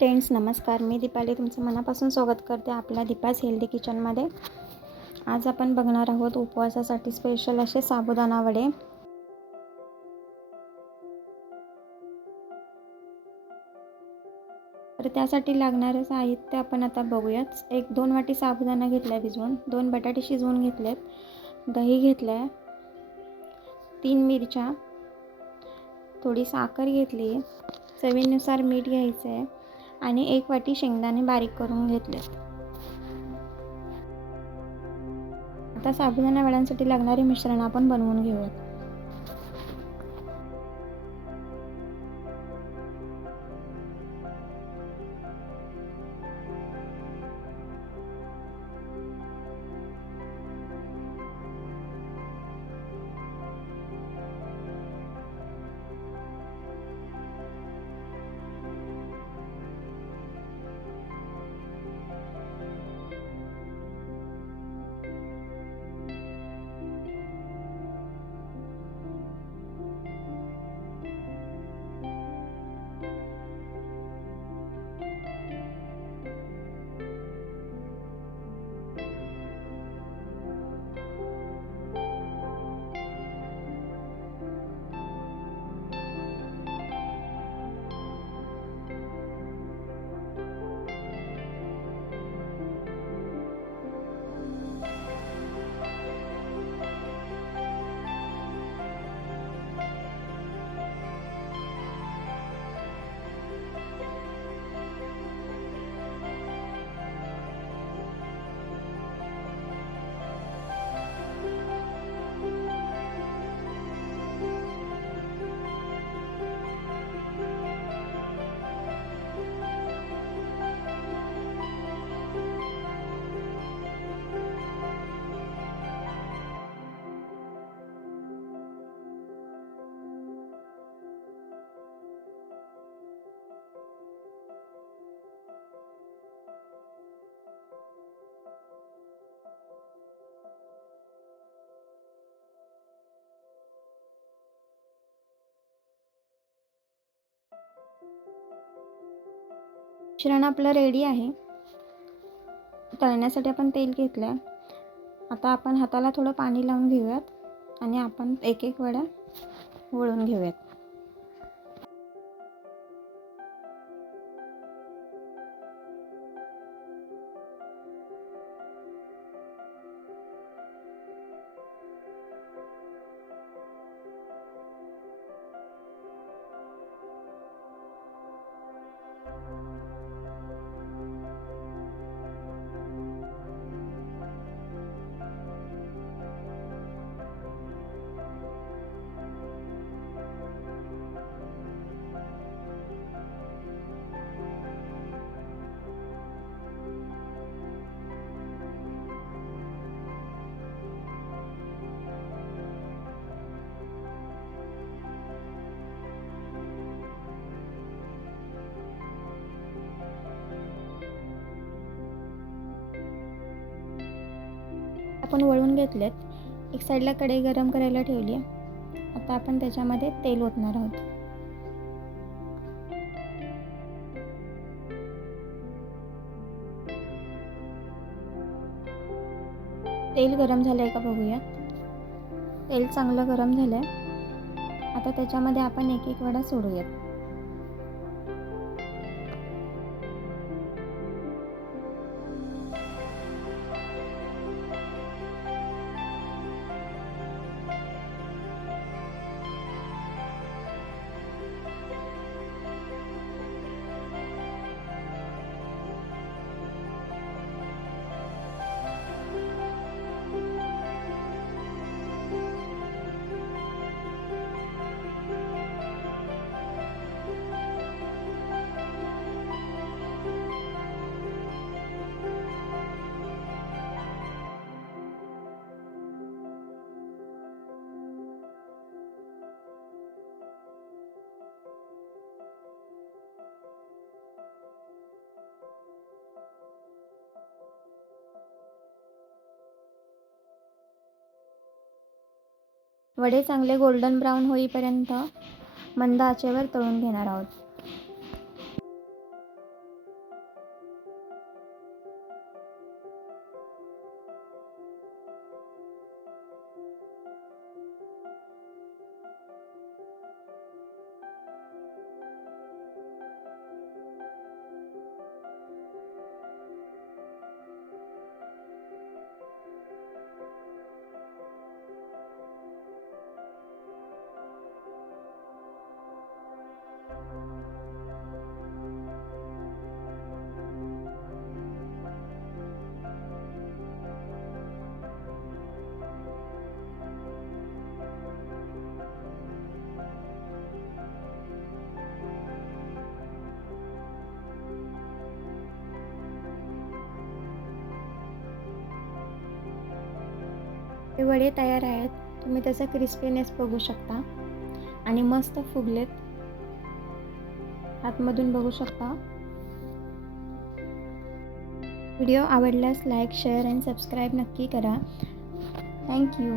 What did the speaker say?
Friends नमस्कार. मी दीपाली तुमचं मनापासून स्वागत करते आपल्या दीपाज हेल्दी किचनमध्ये आज आपण बघणार आहोत उपवासासाठी स्पेशल असे साबुदाणा वडे. तर त्यासाठी लागणारं साहित्य आपण आता बघूयात. एक दोन वाटी साबुदाणा घेतला आहे भिजवून. दोन बटाटे शिजवून घेतलेत. दही घेतलं आहे तीन मिरच्या. थोडी साखर घेतली. चवीनुसार मीठ घ्यायचं आहे आणि एक वाटी शेंगदाणे बारीक करून घेतले. आता साबुदाणा वड्यांसाठी लागणारे मिश्रण आपण बनवून घेऊयात. मिश्रण आपलं रेडी आहे. तळण्यासाठी आपण तेल घेतलं आहे आता आपण हाताला थोडं पाणी लावून घेऊयात आणि आपण एक एक वड्या वळून घेऊयात. आपण वळून घेतलेत एक साईडला कढई गरम करायला ठेवली आहे. आता आपण त्याच्यामध्ये तेल ओतणार आहोत. तेल गरम झालं आहे का बघूयात तेल चांगलं गरम झालं आहे आता त्याच्यामध्ये आपण एक एक वडा सोडूयात. वडे चांगले गोल्डन ब्राऊन होईपर्यंत मंद आचेवर तळून घेणार आहोत. हे वडे तयार आहेत. तुम्ही त्याचा क्रिस्पीनेस बघू शकता. आणि मस्त फुगलेत. आतमधून बघू शकता. व्हिडिओ आवडल्यास लाईक शेअर अँड सबस्क्राईब नक्की करा. थँक्यू